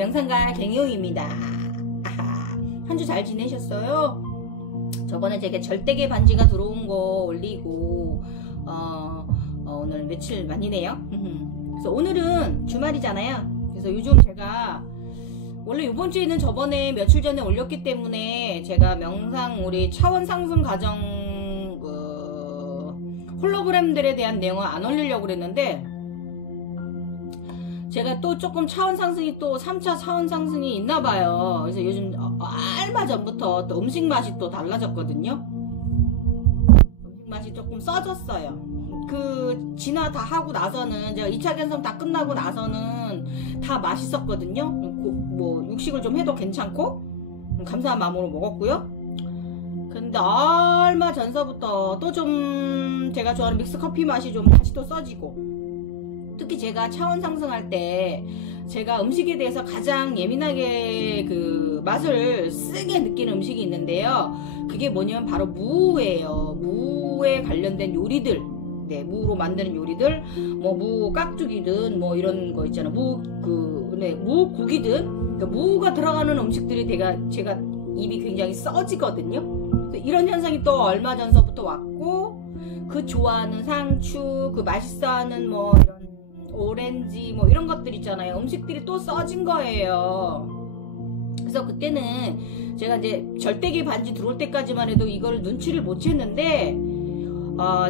명상가 갱이용입니다. 한 주 잘 지내셨어요? 저번에 제가 절대계 반지가 들어온 거 올리고 오늘 며칠 만이네요. 그래서 오늘은 주말이잖아요. 그래서 요즘 제가 원래 이번 주에는 저번에 며칠 전에 올렸기 때문에 제가 명상 우리 차원 상승 과정 홀로그램들에 대한 내용을 안 올리려고 그랬는데 제가 또 조금 차원 상승이 또 3차 차원 상승이 있나 봐요. 그래서 요즘 얼마 전부터 또 음식 맛이 또 달라졌거든요. 음식 맛이 조금 써졌어요. 그 진화 다 하고 나서는 제가 2차 견성 다 끝나고 나서는 다 맛있었거든요. 뭐 육식을 좀 해도 괜찮고 감사한 마음으로 먹었고요. 근데 얼마 전서부터 또 좀 제가 좋아하는 믹스 커피 맛이 좀 다시 또 써지고, 특히 제가 차원 상승할 때 제가 음식에 대해서 가장 예민하게 그 맛을 세게 느끼는 음식이 있는데요. 그게 뭐냐면 바로 무예요. 무에 관련된 요리들, 네, 무로 만드는 요리들, 뭐 무 깍두기든 뭐 이런 거 있잖아. 무국이든 그러니까 무가 들어가는 음식들이 제가 입이 굉장히 써지거든요. 이런 현상이 또 얼마 전서부터 왔고, 그 좋아하는 상추, 그 맛있어하는 뭐 이런 오렌지 뭐 이런 것들 있잖아요. 음식들이 또 써진 거예요. 그래서 그때는 제가 이제 절대기 반지 들어올 때까지만 해도 이걸 눈치를 못 챘는데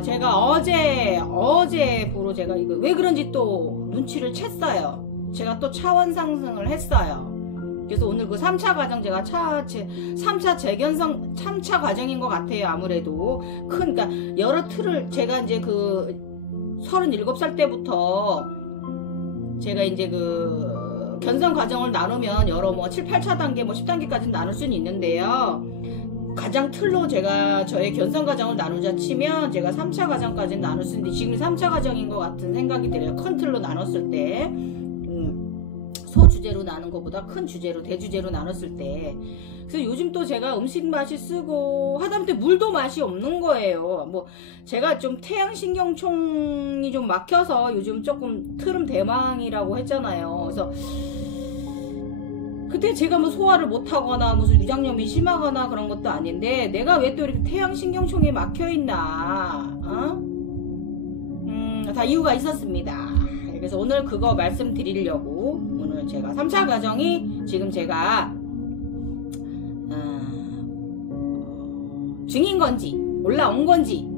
제가 어제부로 제가 이거 왜 그런지 또 눈치를 챘어요. 제가 또 차원 상승을 했어요. 그래서 오늘 그 3차 과정 제가 3차 재견성 3차 과정인 것 같아요. 아무래도 그러니까 여러 틀을 제가 이제 그 37살 때부터 제가 이제 그 견성 과정을 나누면 여러 뭐 7, 8차 단계 뭐 10단계까지 나눌 수는 있는데요. 가장 틀로 제가 저의 견성 과정을 나누자 치면 제가 3차 과정까지는 나눌 수 있는데 지금 3차 과정인 것 같은 생각이 들어요. 큰 틀로 나눴을 때. 소주제로 나눈 것보다 큰 주제로 대주제로 나눴을 때. 그래서 요즘 또 제가 음식 맛이 쓰고 하다못해 물도 맛이 없는 거예요. 뭐 제가 좀 태양신경총이 좀 막혀서 요즘 조금 트름 대망이라고 했잖아요. 그래서 그때 제가 뭐 소화를 못하거나 무슨 위장염이 심하거나 그런 것도 아닌데 내가 왜 또 이렇게 태양신경총에 막혀있나 다 이유가 있었습니다. 그래서 오늘 그거 말씀드리려고 오늘 제가 3차 과정이 지금 제가 중인 건지 올라온 건지,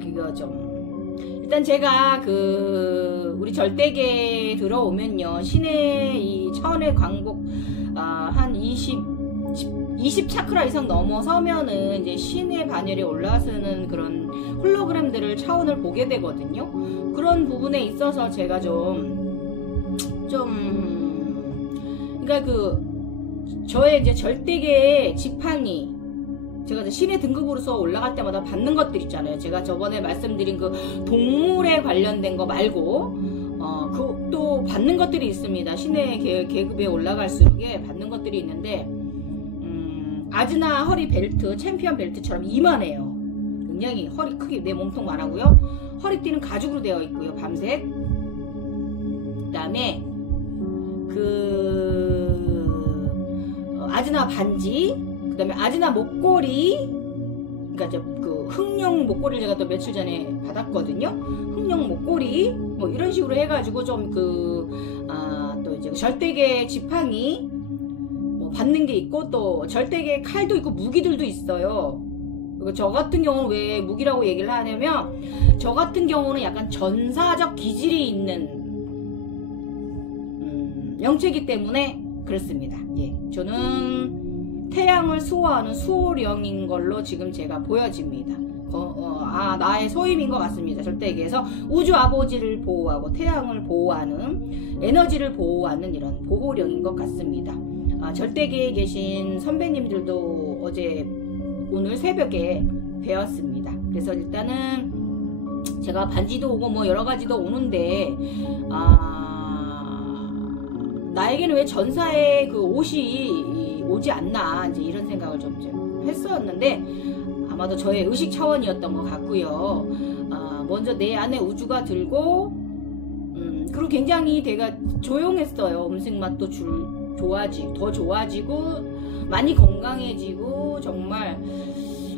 그거 좀 일단 제가 그 우리 절대계 들어오면요, 신의 이 차원의 광곡 한 20 차크라 이상 넘어서면은 이제 신의 반열에 올라서는 그런 홀로그램들을 차원을 보게 되거든요. 그런 부분에 있어서 제가 그러니까 저의 이제 절대계의 지팡이, 제가 이제 신의 등급으로서 올라갈 때마다 받는 것들 있잖아요. 제가 저번에 말씀드린 그 동물에 관련된 거 말고, 또 받는 것들이 있습니다. 신의 계급에 올라갈수록에 받는 것들이 있는데, 아즈나 허리 벨트, 챔피언 벨트처럼 이만해요. 굉장히 허리 크기, 내 몸통만 하고요. 허리띠는 가죽으로 되어 있고요. 밤색. 그 다음에 아즈나 반지, 그 다음에 아즈나 목걸이, 그러니까 그 흑룡 목걸이를 제가 또 며칠 전에 받았거든요. 흑룡 목걸이 뭐 이런 식으로 해가지고 좀 또 이제 절대계 지팡이 뭐 받는 게 있고, 또 절대계 칼도 있고 무기들도 있어요. 그리고 저 같은 경우는 왜 무기라고 얘기를 하냐면, 저 같은 경우는 약간 전사적 기질이 있는 영체이기 때문에 그렇습니다. 예, 저는 태양을 수호하는 수호령인 걸로 지금 제가 보여집니다. 나의 소임인 것 같습니다. 절대계에서 우주 아버지를 보호하고 태양을 보호하는, 에너지를 보호하는 이런 보호령인 것 같습니다. 절대계에 계신 선배님들도 오늘 새벽에 배웠습니다. 그래서 일단은 제가 반지도 오고 뭐 여러가지도 오는데, 나에게는 왜 전사의 그 옷이 오지 않나, 이제 이런 생각을 좀 했었는데, 아마도 저의 의식 차원이었던 것 같고요. 먼저 내 안에 우주가 들고, 그리고 굉장히 되게 조용했어요. 음식 맛도 더 좋아지고 많이 건강해지고 정말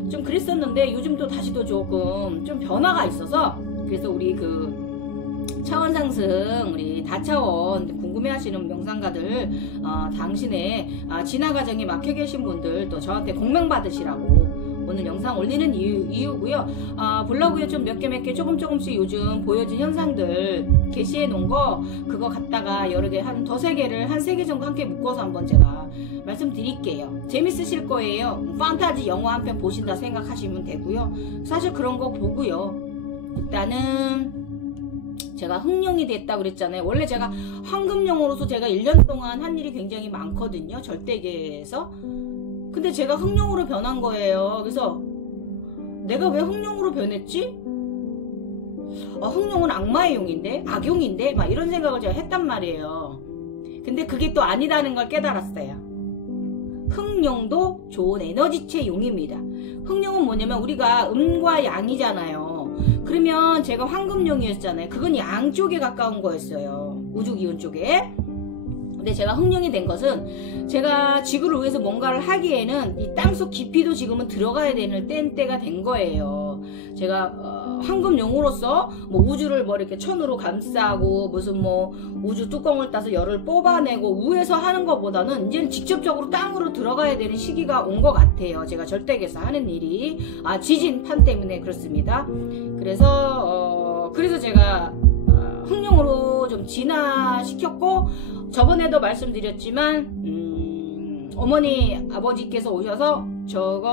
좀 그랬었는데 요즘 또 다시 또 조금 좀 변화가 있어서 그래서 우리 그 차원 상승 우리 다차원 궁금해하시는 명상가들 당신의 진화 과정에 막혀 계신 분들 또 저한테 공명 받으시라고 오늘 영상 올리는 이유고요. 블로그에 좀 몇 개 조금씩 요즘 보여진 현상들 게시해 놓은 거 그거 갖다가 여러 개 한 세 개 정도 함께 묶어서 한번 제가 말씀드릴게요. 재밌으실 거예요. 판타지 영화 한 편 보신다 생각하시면 되고요. 사실 그런 거 보고요. 일단은 제가 흥룡이 됐다 그랬잖아요. 원래 제가 황금룡으로서 제가 1년 동안 한 일이 굉장히 많거든요. 절대계에서. 근데 제가 흥룡으로 변한 거예요. 그래서 내가 왜 흥룡으로 변했지? 흥룡은 악마의 용인데? 악용인데? 막 이런 생각을 제가 했단 말이에요. 근데 그게 또 아니다는 걸 깨달았어요. 흥룡도 좋은 에너지체 용입니다. 흥룡은 뭐냐면 우리가 음과 양이잖아요. 그러면 제가 황금룡이었잖아요. 그건 양 쪽에 가까운 거였어요. 우주기운 쪽에. 근데 제가 흥룡이 된 것은 제가 지구를 위해서 뭔가를 하기에는 이 땅속 깊이도 지금은 들어가야 되는 때가 된 거예요. 제가 황금룡으로서 뭐 우주를 뭐 이렇게 천으로 감싸고 무슨 뭐 우주 뚜껑을 따서 열을 뽑아내고 위에서 하는 것보다는 이제는 직접적으로 땅으로 들어가야 되는 시기가 온 것 같아요. 제가 절대계에서 하는 일이 지진판 때문에 그렇습니다. 그래서 제가 흥룡으로 좀 진화시켰고 저번에도 말씀드렸지만 어머니 아버지께서 오셔서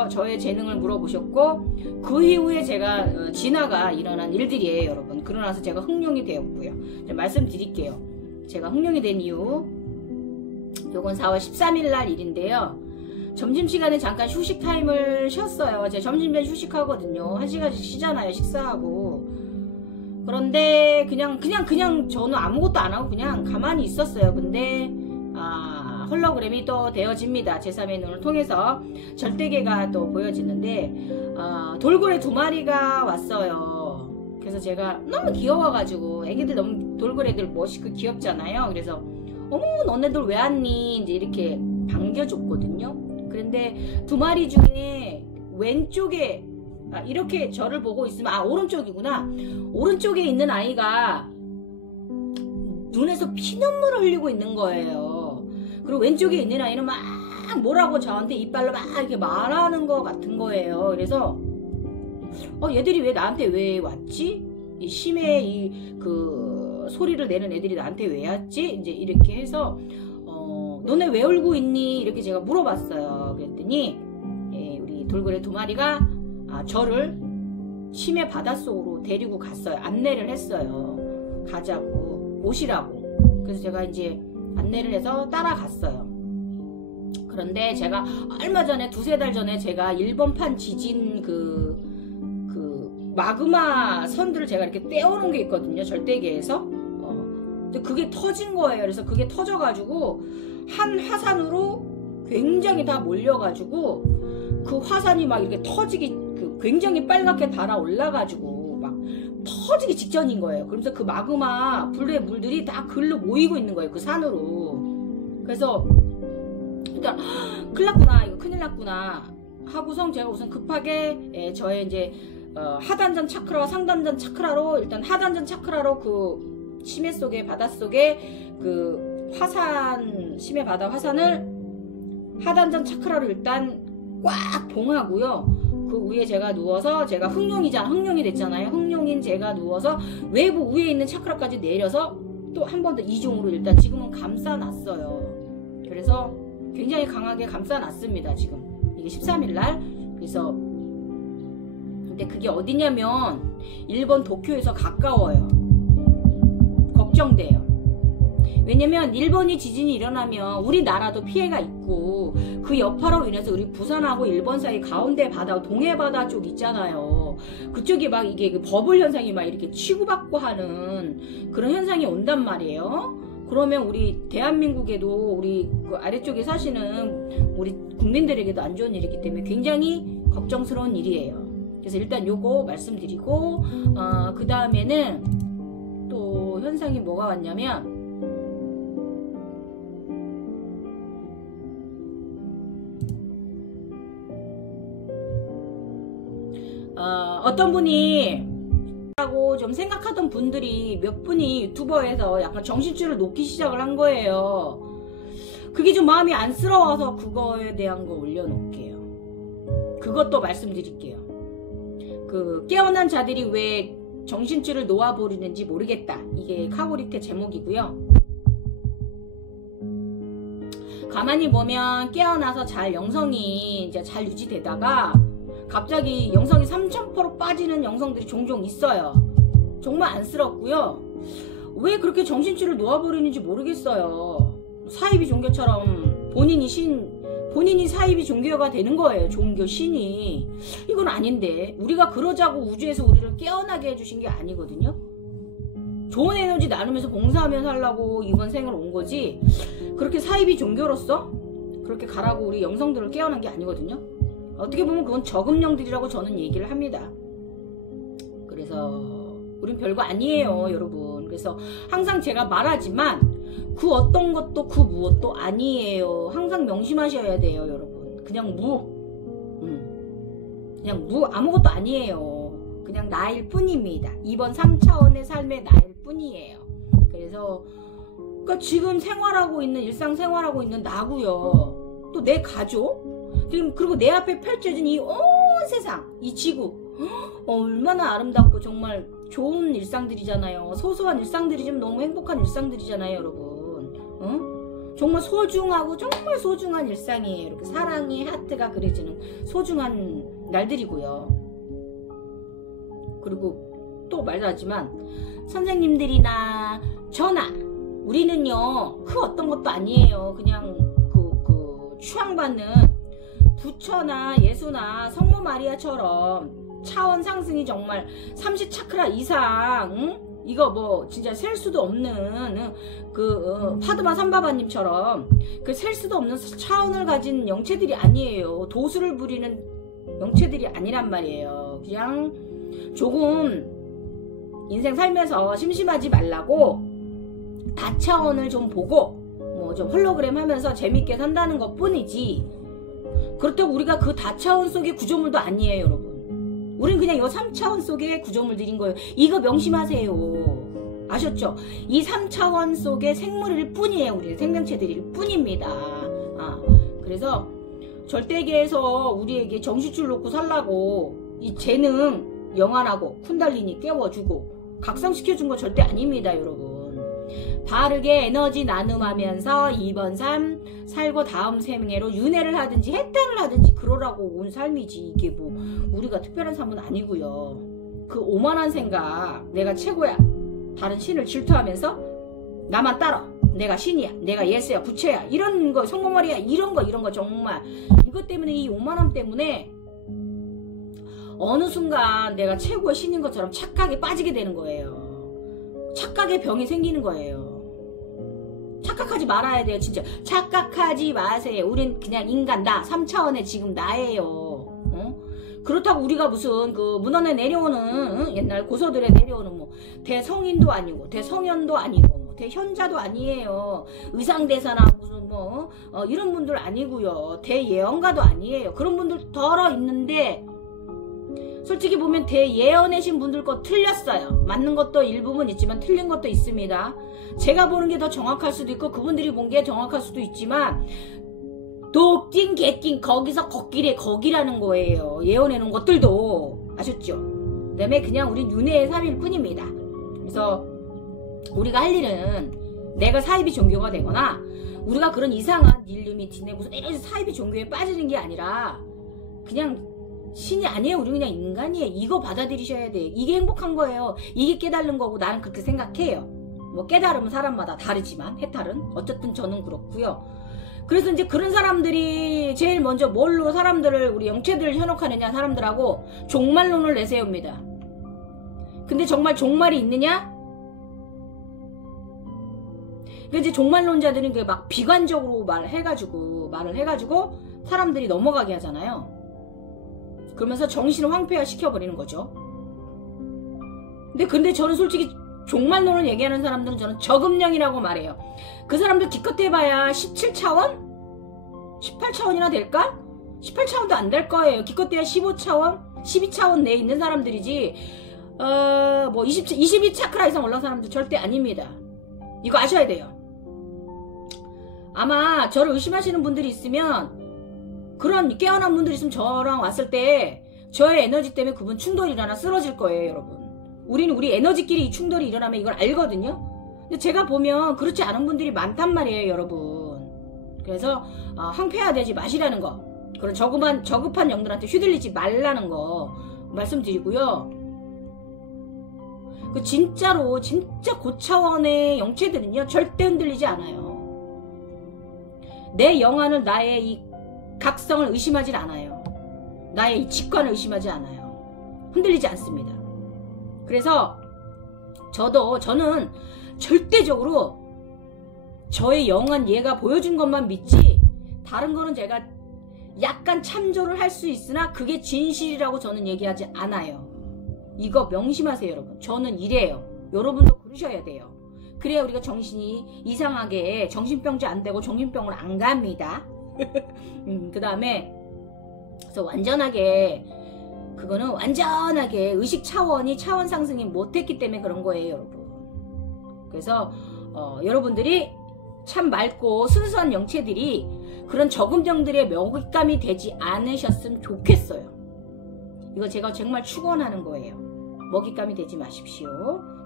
저의 재능을 물어보셨고 그 이후에 제가 진화가 일어난 일들이에요, 여러분. 그러고 나서 제가 흥룡이 되었고요. 말씀드릴게요. 제가 흥룡이 된 이유 요건 4월 13일 날 일인데요. 점심시간에 잠깐 휴식 타임을 쉬었어요. 제가 점심시간에 휴식하거든요. 1시간씩 쉬잖아요, 식사하고. 그런데 그냥 저는 아무것도 안 하고 그냥 가만히 있었어요. 근데 홀로그램이 또 되어집니다. 제3의 눈을 통해서 절대계가 또 보여지는데 돌고래 2마리가 왔어요. 그래서 제가 너무 귀여워가지고 애기들 너무 돌고래들 멋있고 귀엽잖아요. 그래서 어머 너네들 왜 왔니? 이제 이렇게 반겨줬거든요. 그런데 2마리 중에 왼쪽에 이렇게 저를 보고 있으면 오른쪽이구나. 오른쪽에 있는 아이가 눈에서 피눈물을 흘리고 있는 거예요. 그리고 왼쪽에 있는 아이는 막 뭐라고 저한테 이빨로 막 이렇게 말하는 것 같은 거예요. 그래서 얘들이 왜 나한테 왜 왔지? 이 심해 그 소리를 내는 애들이 나한테 왜 왔지? 이제 이렇게 해서 너네 왜 울고 있니? 이렇게 제가 물어봤어요. 그랬더니 우리 돌고래 2마리가 저를 심해 바닷속으로 데리고 갔어요. 안내를 했어요. 가자고, 오시라고. 그래서 제가 이제 안내를 해서 따라갔어요. 그런데 제가 얼마 전에 2-3달 전에 제가 일본판 지진 그 마그마 선들을 제가 이렇게 떼어놓은 게 있거든요. 절대계에서. 근데 그게 터진 거예요. 그래서 그게 터져가지고 한 화산으로 굉장히 다 몰려가지고 그 화산이 막 이렇게 굉장히 빨갛게 달아 올라가지고 막 터지기 직전인 거예요. 그러면서 그 마그마 불의 물들이 다 글로 모이고 있는 거예요. 그 산으로. 그래서 일단 큰일 났구나, 이거 큰일 났구나 하고선 제가 우선 급하게 저의 이제 하단전 차크라와 상단전 차크라로 일단 하단전 차크라로 그 심해 속에 바닷속에 그 화산 심해 바다 화산을 하단전 차크라로 일단 꽉 봉하고요. 그 위에 제가 누워서 제가 흥룡이 됐잖아요. 흥룡인 제가 누워서 외부 위에 있는 차크라까지 내려서 또 한 번 더 이중으로 일단 지금은 감싸놨어요. 그래서 굉장히 강하게 감싸놨습니다. 지금 이게 13일날. 그래서 근데 그게 어디냐면 일본 도쿄에서 가까워요. 걱정돼요. 왜냐면 일본이 지진이 일어나면 우리나라도 피해가 있고 그 여파로 인해서 우리 부산하고 일본 사이 가운데 바다 동해 바다 쪽 있잖아요. 그쪽이 막 이게 그 버블 현상이 막 이렇게 치고받고 하는 그런 현상이 온단 말이에요. 그러면 우리 대한민국에도 우리 그 아래쪽에 사시는 우리 국민들에게도 안 좋은 일이기 때문에 굉장히 걱정스러운 일이에요. 그래서 일단 요거 말씀드리고 그 다음에는 또 또 현상이 뭐가 왔냐면 어떤 분이 라고 좀 생각하던 분들이 몇 분이 유튜버에서 약간 정신줄을 놓기 시작을 한 거예요. 그게 좀 마음이 안쓰러워서 그거에 대한 거 올려놓을게요. 그것도 말씀드릴게요. 그 깨어난 자들이 왜 정신줄을 놓아버리는지 모르겠다. 이게 카고리테 제목이고요. 가만히 보면 깨어나서 잘 영성이 이제 잘 유지되다가 갑자기 영성이 3000% 빠지는 영성들이 종종 있어요. 정말 안쓰럽고요. 왜 그렇게 정신줄을 놓아버리는지 모르겠어요. 사이비 종교처럼 본인이 사이비 종교가 되는 거예요. 종교 신이. 이건 아닌데 우리가 그러자고 우주에서 우리를 깨어나게 해주신 게 아니거든요. 좋은 에너지 나누면서 봉사하면서 하려고 이번 생을 온 거지, 그렇게 사이비 종교로서 그렇게 가라고 우리 영성들을 깨어난 게 아니거든요. 어떻게 보면 그건 저금령들이라고 저는 얘기를 합니다. 그래서 우린 별거 아니에요, 여러분. 그래서 항상 제가 말하지만 그 어떤 것도 그 무엇도 아니에요. 항상 명심하셔야 돼요, 여러분. 그냥 그냥 아무것도 아니에요. 그냥 나일 뿐입니다. 이번 3차원의 삶의 나일 뿐이에요. 그래서 그러니까 지금 생활하고 있는, 일상생활하고 있는 나고요. 또 내 가족, 그리고 내 앞에 펼쳐진 이 온 세상, 이 지구, 얼마나 아름답고 정말 좋은 일상들이잖아요. 소소한 일상들이지만 너무 행복한 일상들이잖아요, 여러분. 정말 소중하고 정말 소중한 일상이에요. 이렇게 사랑의 하트가 그려지는 소중한 날들이고요. 그리고 또 말하지만 선생님들이나 저나 우리는요 그 어떤 것도 아니에요. 그냥 그 추앙받는 부처나 예수나 성모 마리아처럼 차원 상승이 정말 30차크라 이상, 이거 뭐 진짜 셀 수도 없는 파드마 삼바바님처럼 그 셀 수도 없는 차원을 가진 영체들이 아니에요. 도수를 부리는 영체들이 아니란 말이에요. 그냥 조금 인생 살면서 심심하지 말라고 다차원을 좀 보고 뭐 좀 홀로그램 하면서 재밌게 산다는 것 뿐이지, 그렇다고 우리가 그 다차원 속의 구조물도 아니에요, 여러분. 우린 그냥 이 3차원 속의 구조물들인 거예요. 이거 명심하세요. 아셨죠? 이 3차원 속의 생물일 뿐이에요. 우리 생명체들일 뿐입니다. 그래서 절대계에서 우리에게 정신줄 놓고 살라고 이 재능 영환하고 쿤달리니 깨워주고 각성시켜준 거 절대 아닙니다, 여러분. 바르게 에너지 나눔하면서 이번 삶 살고 다음 생애로 윤회를 하든지 해탈을 하든지 그러라고 온 삶이지, 이게 뭐 우리가 특별한 삶은 아니고요. 그 오만한 생각, 내가 최고야, 다른 신을 질투하면서 나만 따라, 내가 신이야, 내가 예수야, 부처야, 이런 거, 성공머리야, 이런 거 정말 이것 때문에, 이 오만함 때문에 어느 순간 내가 최고의 신인 것처럼 착각에 빠지게 되는 거예요. 착각의 병이 생기는 거예요. 착각하지 말아야 돼요. 진짜 착각하지 마세요. 우린 그냥 인간다. 3차원의 지금 나예요. 그렇다고 우리가 무슨 그 문헌에 내려오는 옛날 고서들에 내려오는 뭐 대성인도 아니고 대성현도 아니고 뭐 대현자도 아니에요. 의상대사나 무슨 뭐 이런 분들 아니고요. 대예언가도 아니에요. 그런 분들 덜어 있는데 솔직히 보면 대예언해신 분들 거 틀렸어요. 맞는 것도 일부분 있지만 틀린 것도 있습니다. 제가 보는 게 더 정확할 수도 있고 그분들이 본 게 정확할 수도 있지만 도낀 개낀 거기서 걷길에 거기라는 거예요. 예언해 놓은 것들도. 아셨죠? 그 다음에 그냥 우린 윤회의 삶일 뿐입니다. 그래서 우리가 할 일은 내가 사이비 종교가 되거나 우리가 그런 이상한 닐리미티네 무슨 이런 사이비 종교에 빠지는 게 아니라 그냥 신이 아니에요. 우리 그냥 인간이에요. 이거 받아들이셔야 돼요. 이게 행복한 거예요. 이게 깨달은 거고 나는 그렇게 생각해요. 뭐 깨달으면 사람마다 다르지만 해탈은 어쨌든 저는 그렇고요. 그래서 이제 그런 사람들이 제일 먼저 뭘로 사람들을, 우리 영체들을 현혹하느냐, 사람들하고 종말론을 내세웁니다. 근데 정말 종말이 있느냐? 근데 이제 종말론자들은 막 비관적으로 말을 해가지고 사람들이 넘어가게 하잖아요. 그러면서 정신을 황폐화 시켜버리는 거죠. 근데 저는 솔직히 종말론을 얘기하는 사람들은 저는 저금령이라고 말해요. 그 사람들 기껏 해봐야 17차원? 18차원이나 될까? 18차원도 안 될 거예요. 기껏 해야 15차원? 12차원 내에 있는 사람들이지 뭐 22차크라 이상 올라온 사람들 절대 아닙니다. 이거 아셔야 돼요. 아마 저를 의심하시는 분들이 있으면, 그런 깨어난 분들이 있으면 저랑 왔을 때 저의 에너지 때문에 그분 충돌이 일어나 쓰러질 거예요, 여러분. 우리는 우리 에너지끼리 충돌이 일어나면 이걸 알거든요. 근데 제가 보면 그렇지 않은 분들이 많단 말이에요, 여러분. 그래서 황폐화되지 마시라는 거, 그런 저급한 영들한테 휘둘리지 말라는 거 말씀드리고요. 그 진짜로 진짜 고차원의 영체들은요 절대 흔들리지 않아요. 내 영안을, 나의 이 각성을 의심하지 않아요. 나의 이 직관을 의심하지 않아요. 흔들리지 않습니다. 그래서 저는 절대적으로 저의 영안 얘가 보여준 것만 믿지, 다른 거는 제가 약간 참조를 할 수 있으나 그게 진실이라고 저는 얘기하지 않아요. 이거 명심하세요, 여러분. 저는 이래요. 여러분도 그러셔야 돼요. 그래야 우리가 정신이 이상하게 정신병자 안 되고 정신병을 안 갑니다. 그 다음에 그래서 완전하게, 그거는 완전하게 의식 차원이 차원 상승이 못했기 때문에 그런 거예요, 여러분. 그래서 여러분들이 참 맑고 순수한 영체들이 그런 저금정들의 먹잇감이 되지 않으셨으면 좋겠어요. 이거 제가 정말 축원하는 거예요. 먹잇감이 되지 마십시오.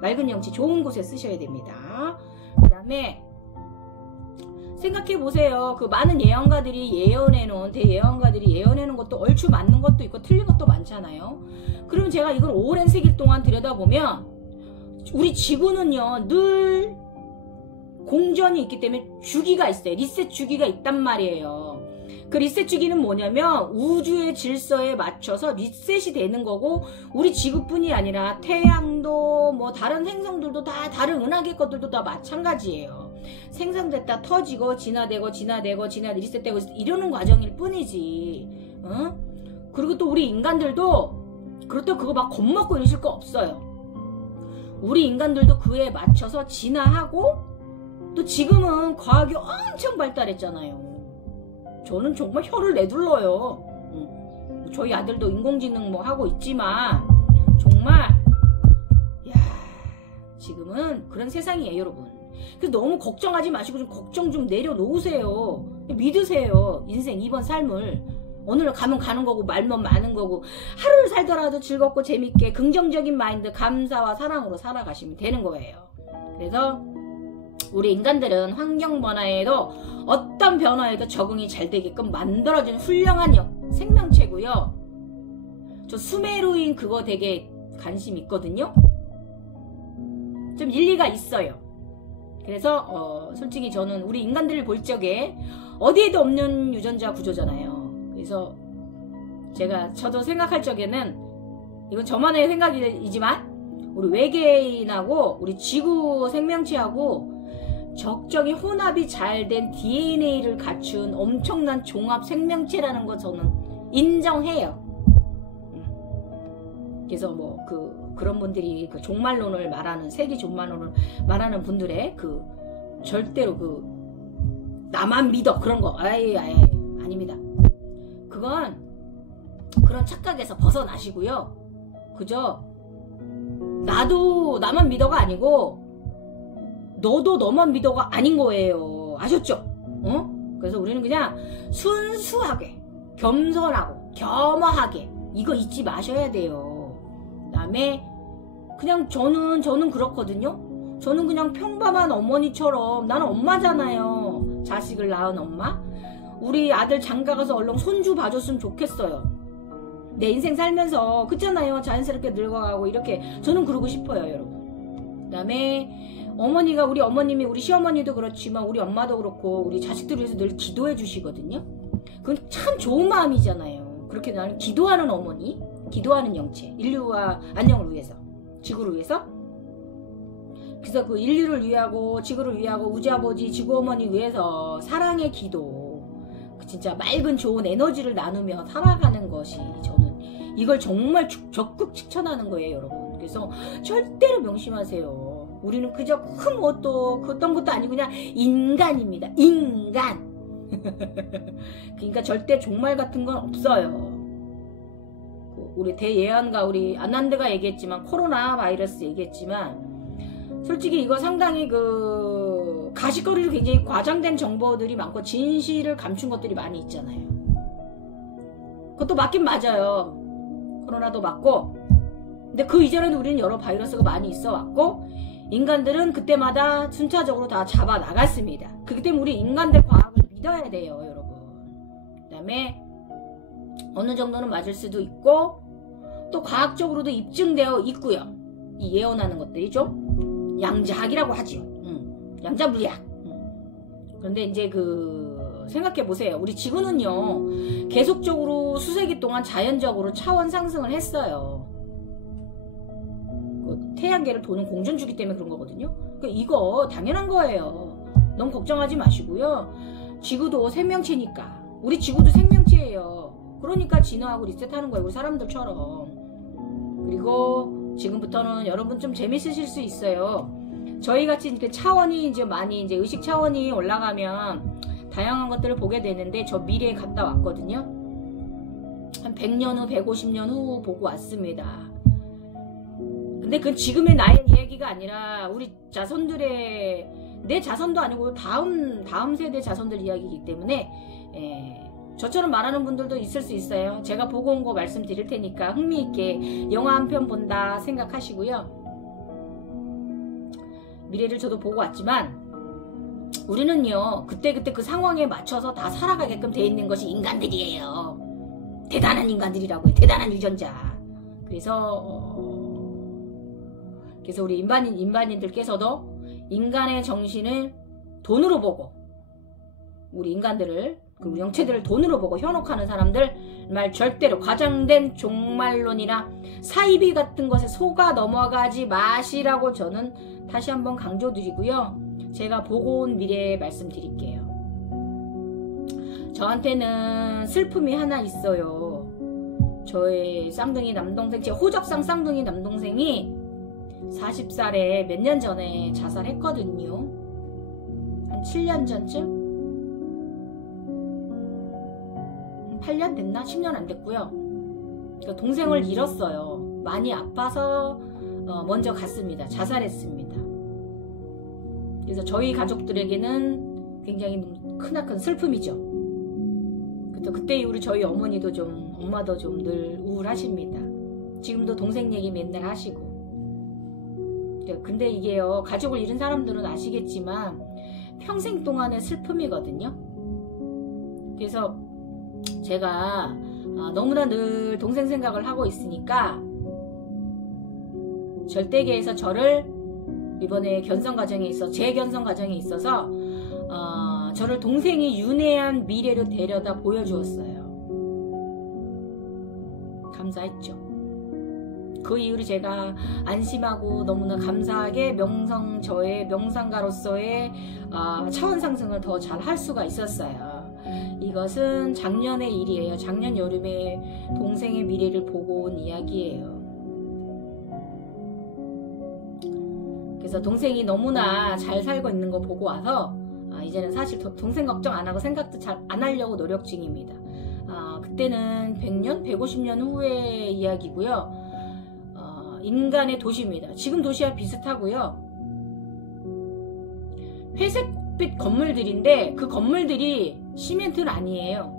맑은 영체 좋은 곳에 쓰셔야 됩니다. 그 다음에 생각해보세요. 그 많은 예언가들이 예언해놓은, 대예언가들이 예언해놓은 것도 얼추 맞는 것도 있고 틀린 것도 많잖아요. 그러면 제가 이걸 오랜 세기 동안 들여다보면 우리 지구는요 늘 공전이 있기 때문에 주기가 있어요. 리셋 주기가 있단 말이에요. 그 리셋 주기는 뭐냐면 우주의 질서에 맞춰서 리셋이 되는 거고, 우리 지구뿐이 아니라 태양도 뭐 다른 행성들도 다, 다른 은하계 것들도 다 마찬가지예요. 생성됐다 터지고 진화되고 리셋되고 이러는 과정일 뿐이지. 그리고 또 우리 인간들도 그렇다고 그거 막 겁먹고 이러실 거 없어요. 우리 인간들도 그에 맞춰서 진화하고, 또 지금은 과학이 엄청 발달했잖아요. 저는 정말 혀를 내둘러요. 저희 아들도 인공지능 뭐 하고 있지만 정말 지금은 그런 세상이에요, 여러분. 그래서 너무 걱정하지 마시고 좀 걱정 좀 내려놓으세요. 믿으세요. 인생 이번 삶을 오늘 가면 가는 거고 말면 마는 거고, 하루를 살더라도 즐겁고 재밌게 긍정적인 마인드, 감사와 사랑으로 살아가시면 되는 거예요. 그래서 우리 인간들은 환경 변화에도 어떤 변화에도 적응이 잘 되게끔 만들어진 훌륭한 생명체고요. 저 수메르인 그거 되게 관심 있거든요. 좀 일리가 있어요. 그래서 솔직히 저는 우리 인간들을 볼 적에 어디에도 없는 유전자 구조잖아요. 그래서 저도 생각할 적에는, 이건 저만의 생각이지만 우리 외계인하고 우리 지구 생명체하고 적정히 혼합이 잘 된 DNA를 갖춘 엄청난 종합 생명체라는 거 저는 인정해요. 그래서 뭐 그런 분들이 그 종말론을 말하는, 세기 종말론을 말하는 분들의 그 절대로 그 나만 믿어 그런 거 아닙니다. 그건 그런 착각에서 벗어나시고요. 그저 나도 나만 믿어가 아니고 너도 너만 믿어가 아닌 거예요. 아셨죠? 그래서 우리는 그냥 순수하게, 겸손하고, 겸허하게, 이거 잊지 마셔야 돼요. 그 다음에 그냥 저는 그렇거든요. 저는 그냥 평범한 어머니처럼, 나는 엄마잖아요. 자식을 낳은 엄마. 우리 아들 장가가서 얼른 손주 봐줬으면 좋겠어요. 내 인생 살면서, 그렇잖아요. 자연스럽게 늙어가고 이렇게 저는 그러고 싶어요, 여러분. 그 다음에 어머니가, 우리 어머님이, 우리 시어머니도 그렇지만 우리 엄마도 그렇고 우리 자식들을 위해서 늘 기도해 주시거든요. 그건 참 좋은 마음이잖아요. 그렇게 나는 기도하는 어머니, 기도하는 영체, 인류와 안녕을 위해서, 지구를 위해서. 그래서 그 인류를 위하고 지구를 위하고 우주 아버지, 지구 어머니 위해서 사랑의 기도, 진짜 맑은 좋은 에너지를 나누며 살아가는 것이, 저는 이걸 정말 적극 추천하는 거예요, 여러분. 그래서 절대로 명심하세요. 우리는 그저 큰 것도 어떤 것도 아니고 그냥 인간입니다. 인간. 그러니까 절대 종말 같은 건 없어요. 우리 대예언가 우리 아난드가 얘기했지만, 코로나 바이러스 얘기했지만, 솔직히 이거 상당히 그 가시거리로 굉장히 과장된 정보들이 많고 진실을 감춘 것들이 많이 있잖아요. 그것도 맞긴 맞아요. 코로나도 맞고. 근데 그 이전에도 우리는 여러 바이러스가 많이 있어 왔고, 인간들은 그때마다 순차적으로 다 잡아 나갔습니다. 그렇기 때문에 우리 인간들 과학을 믿어야 돼요, 여러분. 그 다음에 어느 정도는 맞을 수도 있고, 또 과학적으로도 입증되어 있고요. 이 예언하는 것들이죠. 양자학이라고 하죠. 양자물리학. 그런데 이제 생각해 보세요. 우리 지구는요, 계속적으로 수세기 동안 자연적으로 차원 상승을 했어요. 태양계를 도는 공전주기 때문에 그런 거거든요. 그러니까 이거 당연한 거예요. 너무 걱정하지 마시고요. 지구도 생명체니까. 우리 지구도 생명체예요. 그러니까 진화하고 리셋하는 거예요. 우리 사람들처럼. 그리고 지금부터는 여러분 좀 재밌으실 수 있어요. 저희같이 이렇게 차원이 이제 많이 이제 의식 차원이 올라가면 다양한 것들을 보게 되는데, 저 미래에 갔다 왔거든요. 한 100년 후, 150년 후 보고 왔습니다. 근데 그건 지금의 나의 이야기가 아니라 우리 자손들의, 내 자손도 아니고 다음 세대 자손들 이야기이기 때문에, 저처럼 말하는 분들도 있을 수 있어요. 제가 보고 온 거 말씀드릴 테니까 흥미있게 영화 한 편 본다 생각하시고요. 미래를 저도 보고 왔지만, 우리는요, 그때그때 그 상황에 맞춰서 다 살아가게끔 돼 있는 것이 인간들이에요. 대단한 인간들이라고 해요. 대단한 유전자. 그래서 우리 인반인들께서도 인간의 정신을 돈으로 보고, 우리 인간들을, 우리 영체들을 돈으로 보고 현혹하는 사람들 말 절대로 과장된 종말론이나 사이비 같은 것에 속아 넘어가지 마시라고 저는 다시 한번 강조드리고요. 제가 보고 온 미래 말씀드릴게요. 저한테는 슬픔이 하나 있어요. 저의 쌍둥이 남동생, 제 호적상 쌍둥이 남동생이 40살에 몇 년 전에 자살했거든요. 한 7년 전쯤? 8년 됐나? 10년 안 됐고요. 그러니까 동생을 잃었어요. 많이 아파서 먼저 갔습니다. 자살했습니다. 그래서 저희 가족들에게는 굉장히 크나큰 슬픔이죠. 그때 이후로 저희 어머니도 좀, 엄마도 좀 늘 우울하십니다. 지금도 동생 얘기 맨날 하시고. 근데 이게요, 가족을 잃은 사람들은 아시겠지만 평생 동안의 슬픔이거든요. 그래서 제가 너무나 늘 동생 생각을 하고 있으니까 절대계에서 저를 이번에 견성 과정에 있어, 재견성 과정에 있어서 저를 동생이 윤회한 미래로 데려다 보여주었어요. 감사했죠. 그 이후로 제가 안심하고 너무나 감사하게 저의 명상가로서의 차원 상승을 더 잘 할 수가 있었어요. 이것은 작년의 일이에요. 작년 여름에 동생의 미래를 보고 온 이야기예요. 그래서 동생이 너무나 잘 살고 있는 거 보고 와서 이제는 사실 동생 걱정 안 하고 생각도 잘 안 하려고 노력 중입니다. 그때는 100년, 150년 후의 이야기고요. 인간의 도시입니다. 지금 도시와 비슷하고요. 회색빛 건물들인데 그 건물들이 시멘트는 아니에요.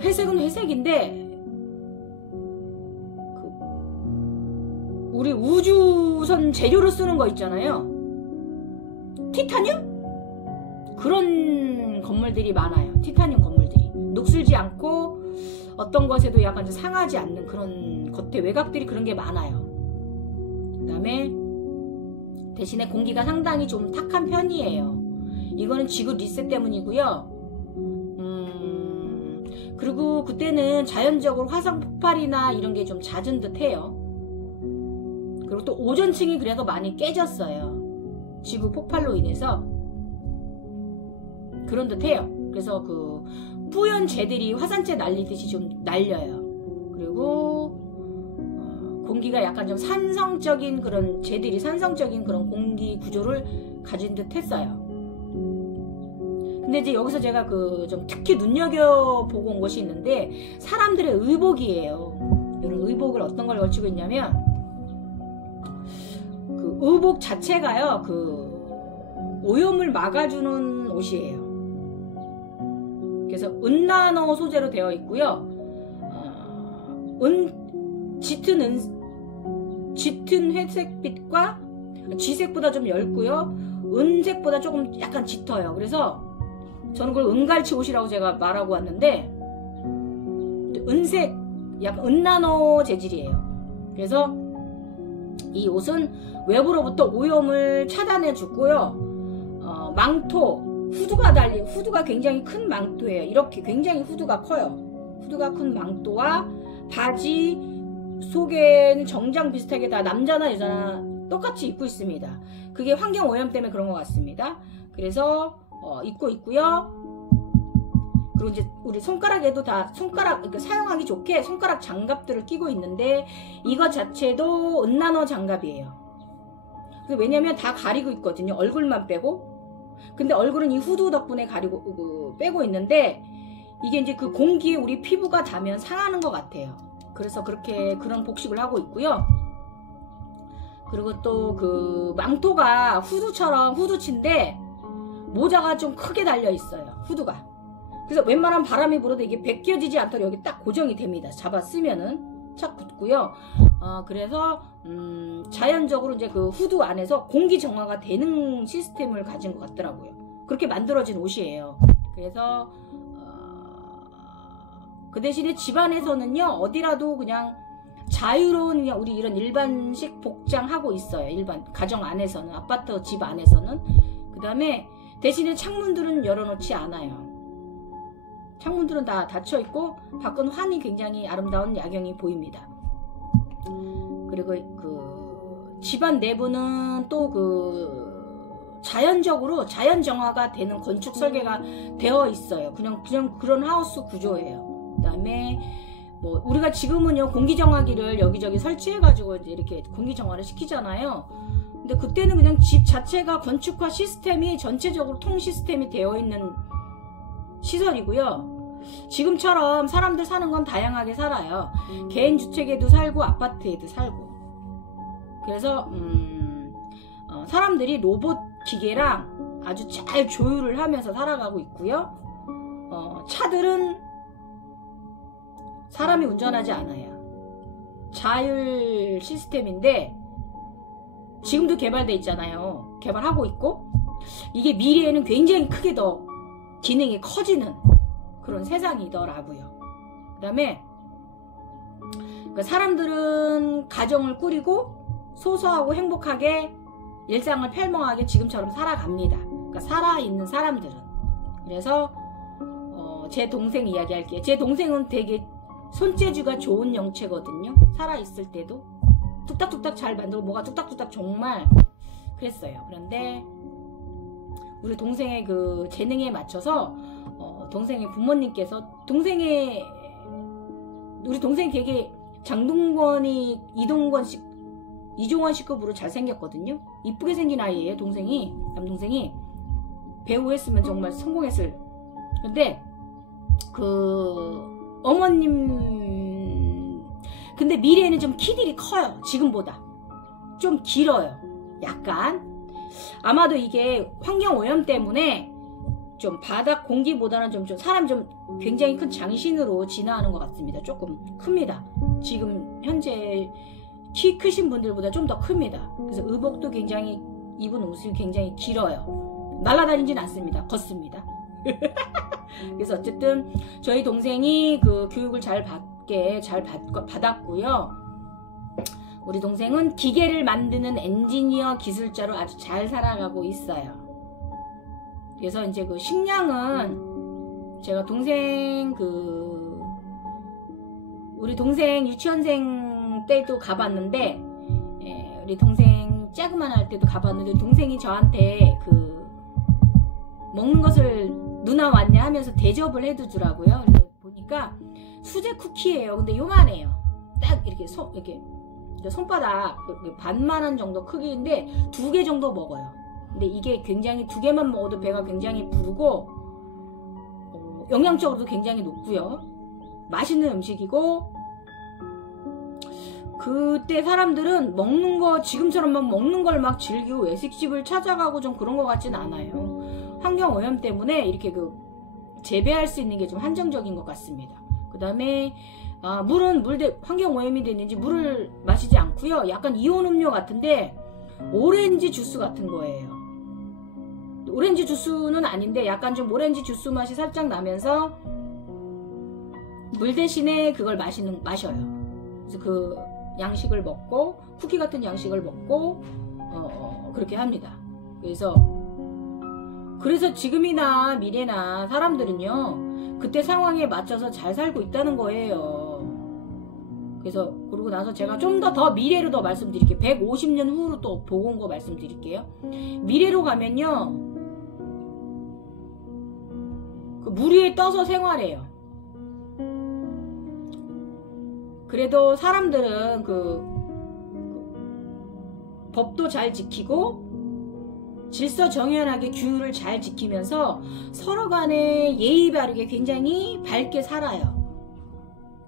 회색은 회색인데 우리 우주선 재료로 쓰는 거 있잖아요. 티타늄? 그런 건물들이 많아요. 티타늄 건물들이 녹슬지 않고 어떤 것에도 약간 상하지 않는 그런 겉에 외곽들이 그런 게 많아요. 그 다음에 대신에 공기가 상당히 좀 탁한 편이에요. 이거는 지구 리셋 때문이고요. 그리고 그때는 자연적으로 화산 폭발이나 이런 게 좀 잦은 듯 해요. 그리고 또 오존층이 그래서 많이 깨졌어요. 지구 폭발로 인해서. 그런 듯 해요. 그래서 그 뿌연 재들이 화산재 날리듯이 좀 날려요. 그리고 공기가 약간 좀 산성적인 그런 쟤들이 산성적인 그런 공기 구조를 가진 듯 했어요. 근데 이제 여기서 제가 그 좀 특히 눈여겨보고 온 것이 있는데 사람들의 의복이에요. 이런 의복을 어떤 걸 걸치고 있냐면 그 의복 자체가요 그 오염을 막아주는 옷이에요. 그래서 은나노 소재로 되어 있고요. 짙은 회색빛과 쥐색보다 좀 엷고요. 은색보다 조금 약간 짙어요. 그래서 저는 그걸 은갈치 옷이라고 제가 말하고 왔는데 은색 약간 은나노 재질이에요. 그래서 이 옷은 외부로부터 오염을 차단해 주고요. 망토 후드가 달린 후드가 굉장히 큰 망토예요. 이렇게 굉장히 후드가 커요. 후드가 큰 망토와 바지 속에는 정장 비슷하게 다 남자나 여자나 똑같이 입고 있습니다. 그게 환경 오염 때문에 그런 것 같습니다. 그래서 입고 있고요. 그리고 이제 우리 손가락에도 다 그러니까 사용하기 좋게 손가락 장갑들을 끼고 있는데 이거 자체도 은나노 장갑이에요. 왜냐면 다 가리고 있거든요. 얼굴만 빼고. 근데 얼굴은 이 후드 덕분에 가리고 빼고 있는데 이게 이제 그 공기에 우리 피부가 닿으면 상하는 것 같아요. 그래서 그런 복식을 하고 있고요. 그리고 또 그 망토가 후드처럼 후드치인데 모자가 좀 크게 달려 있어요. 후드가. 그래서 웬만하면 바람이 불어도 이게 벗겨지지 않도록 여기 딱 고정이 됩니다. 잡아 쓰면은 착 붙고요. 그래서 자연적으로 이제 그 후드 안에서 공기 정화가 되는 시스템을 가진 것 같더라고요. 그렇게 만들어진 옷이에요. 그래서 그 대신에 집안에서는요 어디라도 그냥 자유로운 그냥 우리 이런 일반식 복장하고 있어요. 일반 가정 안에서는, 아파트 집 안에서는. 그 다음에 대신에 창문들은 열어놓지 않아요. 창문들은 다 닫혀 있고 밖은 환히 굉장히 아름다운 야경이 보입니다. 그리고 그 집안 내부는 또 그 자연적으로 자연 정화가 되는 건축 설계가 되어 있어요. 그냥 그런 하우스 구조예요. 그 다음에 뭐 우리가 지금은요 공기정화기를 여기저기 설치해가지고 이렇게 공기정화를 시키잖아요. 근데 그때는 그냥 집 자체가 건축화 시스템이 전체적으로 통 시스템이 되어 있는 시설이고요. 지금처럼 사람들 사는 건 다양하게 살아요. 개인 주택에도 살고 아파트에도 살고. 그래서 사람들이 로봇 기계랑 아주 잘 조율을 하면서 살아가고 있고요. 차들은 사람이 운전하지 않아요. 자율 시스템인데 지금도 개발돼 있잖아요. 개발하고 있고 이게 미래에는 굉장히 크게 더 기능이 커지는 그런 세상이더라고요. 그 다음에 사람들은 가정을 꾸리고 소소하고 행복하게 일상을 펼멍하게 지금처럼 살아갑니다. 그러니까 살아있는 사람들은. 그래서 제 동생 이야기할게요. 제 동생은 되게 손재주가 좋은 영체거든요. 살아있을 때도 뚝딱뚝딱 잘 만들고 뭐가 뚝딱뚝딱 정말 그랬어요. 그런데 우리 동생의 그 재능에 맞춰서 동생의 부모님께서 우리 동생이 되게 장동건이 이종원 시급으로 잘생겼거든요. 이쁘게 생긴 아이예요. 남동생이 배우 했으면 정말 성공했을. 근데 그 어머님 근데 미래에는 좀 키들이 커요. 지금보다 좀 길어요. 약간 아마도 이게 환경오염 때문에 좀 바닥 공기보다는 좀 사람 좀 굉장히 큰 장신으로 진화하는 것 같습니다. 조금 큽니다. 지금 현재 키 크신 분들보다 좀 더 큽니다. 그래서 의복도 굉장히 입은 옷이 굉장히 길어요. 날아다니진 않습니다. 걷습니다. 그래서 어쨌든 저희 동생이 그 교육을 잘 받았고요. 우리 동생은 기계를 만드는 엔지니어 기술자로 아주 잘 살아가고 있어요. 그래서 이제 그 식량은 제가 우리 동생 유치원생 때도 가봤는데, 우리 동생 자그만할 때도 가봤는데 동생이 저한테 그 먹는 것을 누나 왔냐 하면서 대접을 해두더라고요. 그래서 보니까 수제 쿠키예요. 근데 요만해요. 딱 이렇게 이제 손바닥 반만한 정도 크기인데 2개 정도 먹어요. 근데 이게 굉장히 2개만 먹어도 배가 굉장히 부르고 영양적으로도 굉장히 높고요. 맛있는 음식이고, 그때 사람들은 먹는 거 지금처럼 막 먹는 걸 막 즐기고 외식집을 찾아가고 좀 그런 것 같진 않아요. 환경 오염 때문에 이렇게 재배할 수 있는 게 좀 한정적인 것 같습니다. 그 다음에 물은 환경 오염이 됐는지 물을 마시지 않고요. 약간 이온 음료 같은데 오렌지 주스 같은 거예요. 오렌지 주스는 아닌데 약간 좀 오렌지 주스 맛이 살짝 나면서 물 대신에 그걸 마셔요. 그래서 그 양식을 먹고 쿠키 같은 양식을 먹고 그렇게 합니다. 그래서 지금이나 미래나 사람들은요 그때 상황에 맞춰서 잘 살고 있다는 거예요. 그래서 그러고 나서 제가 좀 더 미래로 더 말씀드릴게요. 150년 후로 또 보고 온 거 말씀드릴게요. 미래로 가면요 그 물 위에 떠서 생활해요. 그래도 사람들은 법도 잘 지키고 질서정연하게 규율을 잘 지키면서 서로 간에 예의 바르게 굉장히 밝게 살아요.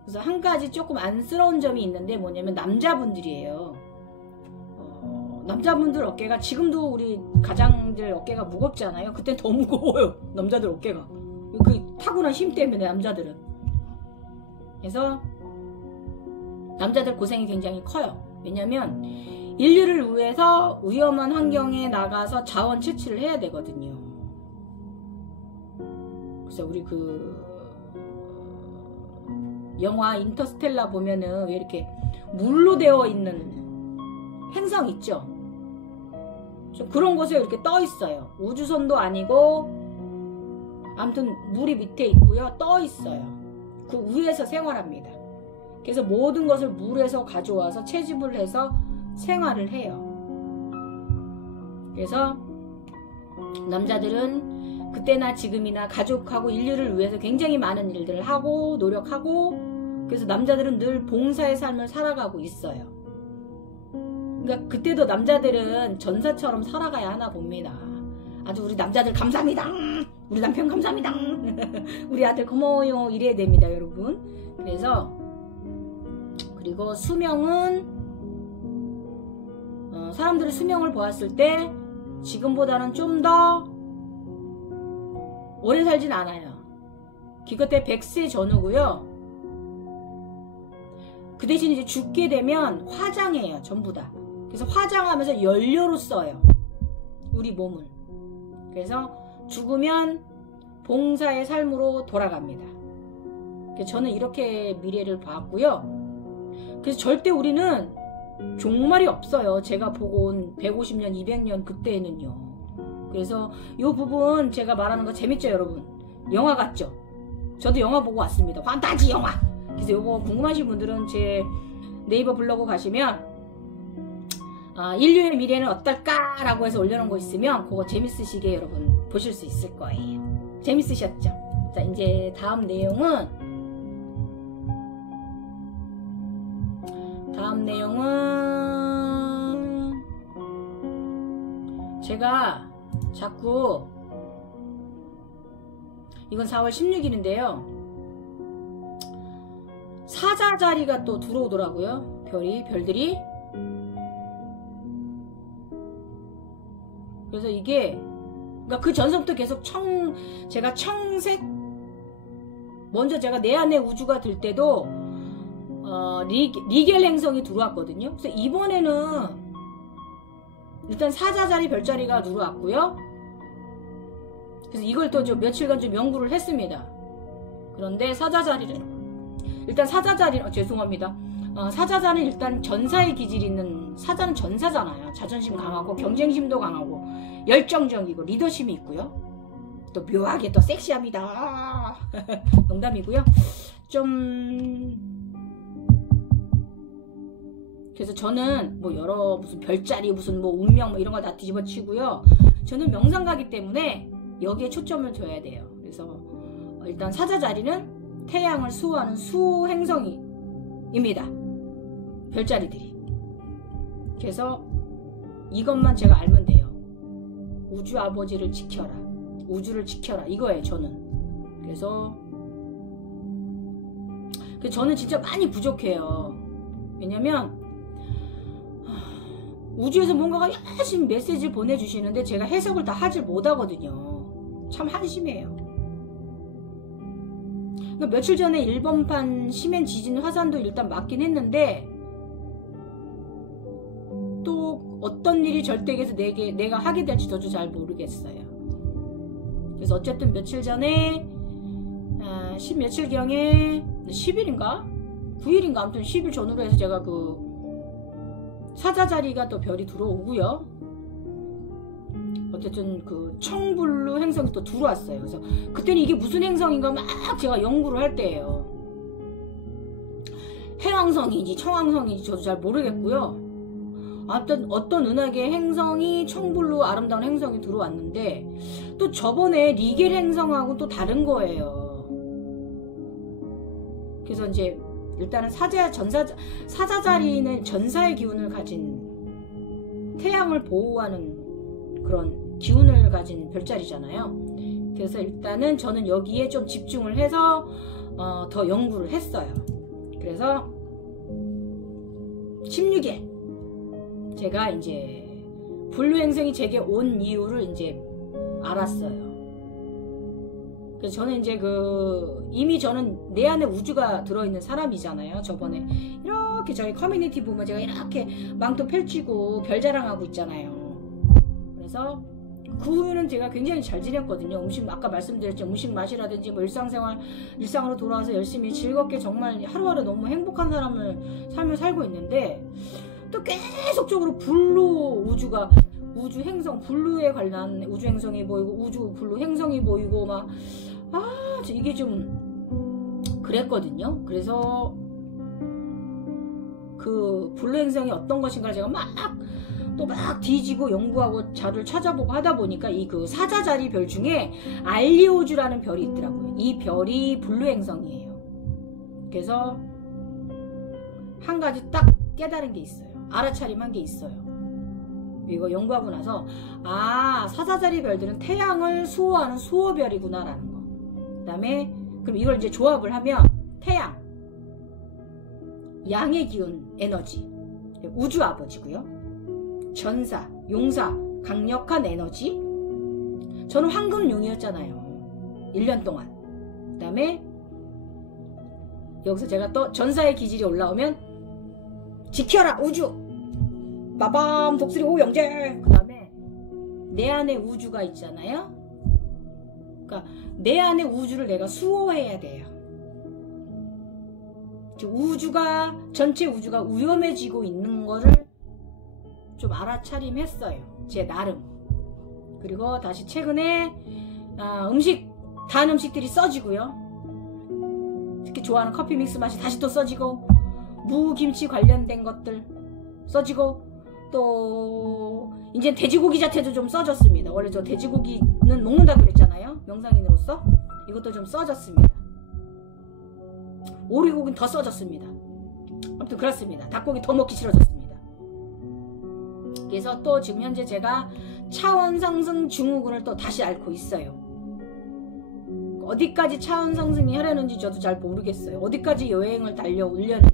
그래서 한 가지 조금 안쓰러운 점이 있는데 뭐냐면 남자분들이에요. 남자분들 어깨가 지금도 우리 가장들 어깨가 무겁잖아요. 그때 더 무거워요. 남자들 어깨가. 그 타고난 힘 때문에 남자들은. 그래서 남자들 고생이 굉장히 커요. 왜냐면 인류를 위해서 위험한 환경에 나가서 자원 채취를 해야 되거든요. 그래서 우리 영화 인터스텔라 보면은 왜 이렇게 물로 되어 있는 행성 있죠? 좀 그런 곳에 이렇게 떠 있어요. 우주선도 아니고 아무튼 물이 밑에 있고요. 떠 있어요. 그 위에서 생활합니다. 그래서 모든 것을 물에서 가져와서 채집을 해서 생활을 해요. 그래서 남자들은 그때나 지금이나 가족하고 인류를 위해서 굉장히 많은 일들을 하고 노력하고, 그래서 남자들은 늘 봉사의 삶을 살아가고 있어요. 그러니까 그때도 남자들은 전사처럼 살아가야 하나 봅니다. 아주 우리 남자들 감사합니다. 우리 남편 감사합니다. 우리 아들 고마워요. 이래야 됩니다, 여러분. 그리고 수명은 사람들의 수명을 보았을 때 지금보다는 좀 더 오래 살진 않아요. 기껏해 100세 전후고요. 그 대신 이제 죽게 되면 화장해요, 전부 다. 그래서 화장하면서 연료로 써요, 우리 몸을. 그래서 죽으면 봉사의 삶으로 돌아갑니다. 그래서 저는 이렇게 미래를 봤고요. 그래서 절대 우리는 종말이 없어요. 제가 보고 온 150년, 200년 그때는요. 그래서 이 부분 제가 말하는 거 재밌죠, 여러분? 영화 같죠? 저도 영화 보고 왔습니다. 판타지 영화! 그래서 이거 궁금하신 분들은 제 네이버 블로그 가시면 인류의 미래는 어떨까? 라고 해서 올려놓은 거 있으면 그거 재밌으시게 여러분 보실 수 있을 거예요. 재밌으셨죠? 자, 이제 다음 내용은 제가 자꾸 이건 4월 16일인데요. 사자자리가 또 들어오더라고요. 별들이. 그래서 이게 그러니까 그 전서부터 계속 제가 청색 먼저 제가 내 안에 우주가 들 때도 리겔 행성이 들어왔거든요. 그래서 이번에는 일단 사자자리 별자리가 들어왔고요. 그래서 이걸 또 좀 며칠간 좀 연구를 했습니다. 그런데 죄송합니다. 사자자는 일단 전사의 기질이 있는, 사자는 전사잖아요. 자존심 강하고 경쟁심도 강하고 열정적이고 리더십이 있고요. 또 묘하게 또 섹시합니다. 농담이고요. 그래서 저는 뭐 여러 무슨 별자리 무슨 뭐 운명 뭐 이런 거 다 뒤집어 치고요. 저는 명상가기 때문에 여기에 초점을 둬야 돼요. 그래서 일단 사자자리는 태양을 수호하는 수행성입니다. 별자리들이. 그래서 이것만 제가 알면 돼요. 우주 아버지를 지켜라, 우주를 지켜라, 이거예요 저는. 그래서 저는 진짜 많이 부족해요. 왜냐면 우주에서 뭔가가 열심히 메시지를 보내주시는데 제가 해석을 다 하질 못하거든요. 참 한심해요. 그러니까 며칠 전에 일본판 심엔 지진 화산도 일단 맞긴 했는데 또 어떤 일이 절대에게서 내가 하게 될지 저도 잘 모르겠어요. 그래서 어쨌든 며칠 전에 10 며칠경에 10일인가? 9일인가? 아무튼 10일 전후로 해서 제가 그 사자자리가 또 별이 들어오고요. 어쨌든 그 청블루 행성이 또 들어왔어요. 그래서 그때는 이게 무슨 행성인가 막 제가 연구를 할 때예요. 해왕성인지 청왕성인지 저도 잘 모르겠고요. 아무튼 어떤 은하계 행성이 청블루 아름다운 행성이 들어왔는데 또 저번에 리겔 행성하고 또 다른 거예요. 그래서 이제 일단은 사자자리는 전사의 기운을 가진 태양을 보호하는 그런 기운을 가진 별자리잖아요. 그래서 일단은 저는 여기에 좀 집중을 해서 더 연구를 했어요. 그래서 16일 제가 이제 블루 행성이 제게 온 이유를 이제 알았어요. 그래서 저는 이제 이미 저는 내 안에 우주가 들어있는 사람이잖아요. 저번에 이렇게 저희 커뮤니티 보면 제가 이렇게 망토 펼치고 별 자랑하고 있잖아요. 그래서 그 후에는 제가 굉장히 잘 지냈거든요. 아까 말씀드렸죠. 음식 맛이라든지 뭐 일상으로 돌아와서 열심히 즐겁게 정말 하루하루 너무 행복한 삶을 살고 있는데 또 계속적으로 우주 행성 블루에 관련한 우주 행성이 보이고 우주 블루 행성이 보이고 막 이게 좀 그랬거든요. 그래서 그 블루 행성이 어떤 것인가를 제가 막 뒤지고 연구하고 자료를 찾아보고 하다 보니까 이 그 사자자리 별 중에 알리오주라는 별이 있더라고요. 이 별이 블루 행성이에요. 그래서 한 가지 딱 깨달은 게 있어요. 알아차림한 게 있어요. 이거 연구하고 나서 사자자리 별들은 태양을 수호하는 수호별이구나 라는 거. 그 다음에 그럼 이걸 이제 조합을 하면 태양, 양의 기운 에너지, 우주 아버지고요. 전사, 용사, 강력한 에너지. 저는 황금용이었잖아요. 1년 동안. 그 다음에 여기서 제가 또 전사의 기질이 올라오면 지켜라 우주 마밤 독수리 오영재. 그 다음에 내 안에 우주가 있잖아요. 그러니까 내 안에 우주를 내가 수호해야 돼요. 전체 우주가 위험해지고 있는 거를 좀 알아차림했어요. 제 나름. 그리고 다시 최근에 단 음식들이 써지고요. 특히 좋아하는 커피 믹스 맛이 다시 또 써지고, 무김치 관련된 것들 써지고, 또 이제 돼지고기 자체도 좀 써졌습니다. 원래 저 돼지고기는 먹는다 그랬잖아요. 명상인으로서. 이것도 좀 써졌습니다. 오리고기는 더 써졌습니다. 아무튼 그렇습니다. 닭고기 더 먹기 싫어졌습니다. 그래서 또 지금 현재 제가 차원 상승 증후군을 또 다시 앓고 있어요. 어디까지 차원 상승이 하려는지 저도 잘 모르겠어요. 어디까지 여행을 달려오려는,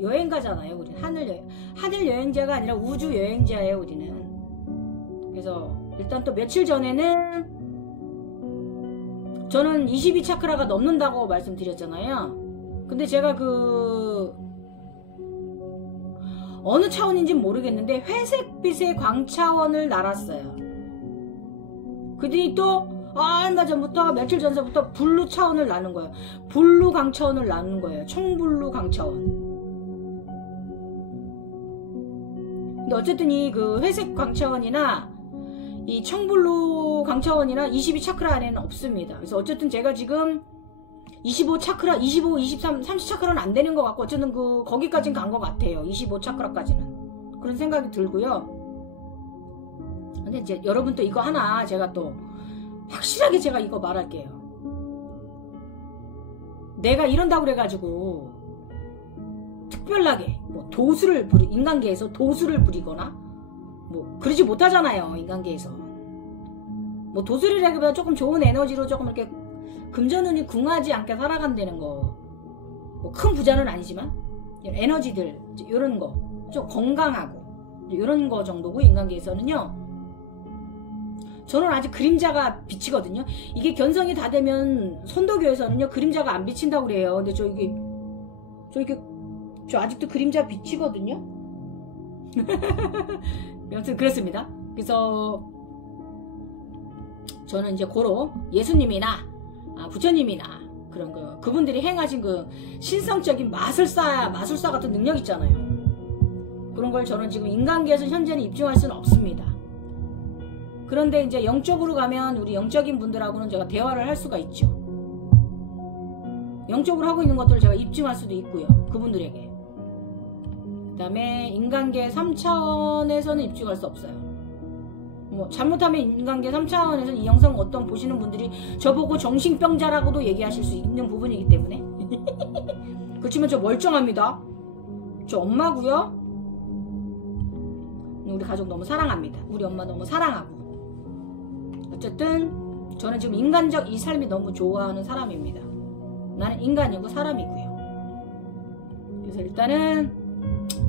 여행가잖아요. 우리는 하늘 여행자가 아니라 우주 여행자예요. 우리는. 그래서 일단 또 며칠 전에는 저는 22차크라가 넘는다고 말씀드렸잖아요. 근데 제가 어느 차원인지는 모르겠는데 회색빛의 광차원을 날았어요. 그들이 또 얼마 전부터, 며칠 전서부터 블루 차원을 나는 거예요. 블루 강차원을 나는 거예요. 청블루 강차원. 근데 어쨌든 이 회색 광차원이나 이 청블루 강차원이나 22차크라 안에는 없습니다. 그래서 어쨌든 제가 지금 25차크라, 25, 23, 30차크라는 안 되는 것 같고, 어쨌든 거기까지는 간 것 같아요. 25차크라까지는. 그런 생각이 들고요. 근데 이제 여러분 또 이거 하나 제가 또 확실하게 제가 이거 말할게요. 내가 이런다고 그래가지고 특별하게 뭐 인간계에서 도수를 부리거나 뭐 그러지 못하잖아요. 인간계에서 뭐 도술이라기보다 조금 좋은 에너지로 조금 이렇게 금전운이 궁하지 않게 살아간다는 거. 뭐 큰 부자는 아니지만 에너지들 이런 거 좀 건강하고 이런 거 정도고 인간계에서는요. 저는 아직 그림자가 비치거든요. 이게 견성이 다 되면 선도교에서는요 그림자가 안 비친다고 그래요. 근데 저 아직도 그림자 비치거든요. 여튼 그렇습니다. 그래서 저는 이제 고로 예수님이나 부처님이나 그런 그분들이 행하신 그 신성적인 마술사 같은 능력 있잖아요. 그런 걸 저는 지금 인간계에서 현재는 입증할 수는 없습니다. 그런데 이제 영적으로 가면 우리 영적인 분들하고는 제가 대화를 할 수가 있죠. 영적으로 하고 있는 것들을 제가 입증할 수도 있고요. 그분들에게. 그 다음에 인간계 3차원에서는 입증할 수 없어요. 뭐 잘못하면 인간계 3차원에서는 이 영상 어떤 보시는 분들이 저보고 정신병자라고도 얘기하실 수 있는 부분이기 때문에 그렇지만 저 멀쩡합니다. 저 엄마고요. 우리 가족 너무 사랑합니다. 우리 엄마 너무 사랑하고. 어쨌든 저는 지금 인간적 이 삶이 너무 좋아하는 사람입니다. 나는 인간이고 사람이고요. 그래서 일단은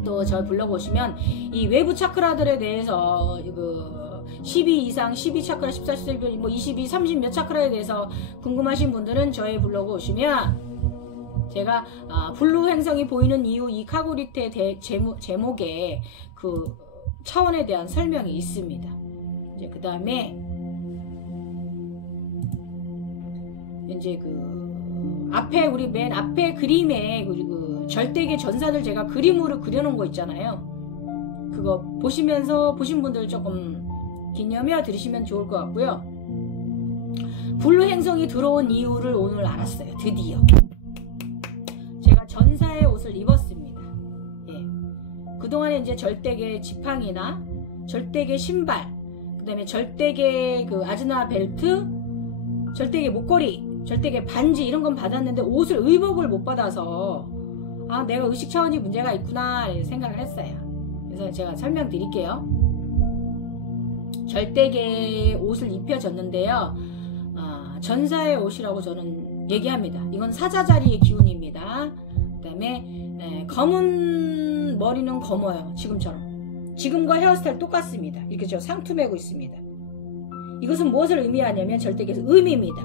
또 저 불러보시면 이 외부 차크라들에 대해서 12 이상 12차크라 14, 17, 뭐 22, 30 몇 차크라에 대해서 궁금하신 분들은 저의 블로그 오시면 제가 블루 행성이 보이는 이유 이 카고리테 제목에 그 차원에 대한 설명이 있습니다. 이제 그 다음에 이제 그 앞에 우리 맨 앞에 그림에 그 절대계 전사들 제가 그림으로 그려놓은 거 있잖아요. 그거 보시면서 보신 분들 조금 기념해 들으시면 좋을 것 같고요. 블루 행성이 들어온 이유를 오늘 알았어요. 드디어 제가 전사의 옷을 입었습니다. 그동안에 이제 절대계 지팡이나 절대계 신발, 그 다음에 절대계 그 아즈나 벨트, 절대계 목걸이, 절대계 반지 이런 건 받았는데 옷을 의복을 못 받아서 내가 의식 차원이 문제가 있구나 생각을 했어요. 그래서 제가 설명드릴게요. 절대계 옷을 입혀졌는데요. 전사의 옷이라고 저는 얘기합니다. 이건 사자자리의 기운입니다. 그 다음에 검은 머리는 검어요. 지금처럼. 지금과 헤어스타일 똑같습니다. 이렇게 저 상투 메고 있습니다. 이것은 무엇을 의미하냐면 절대계에서 음입니다.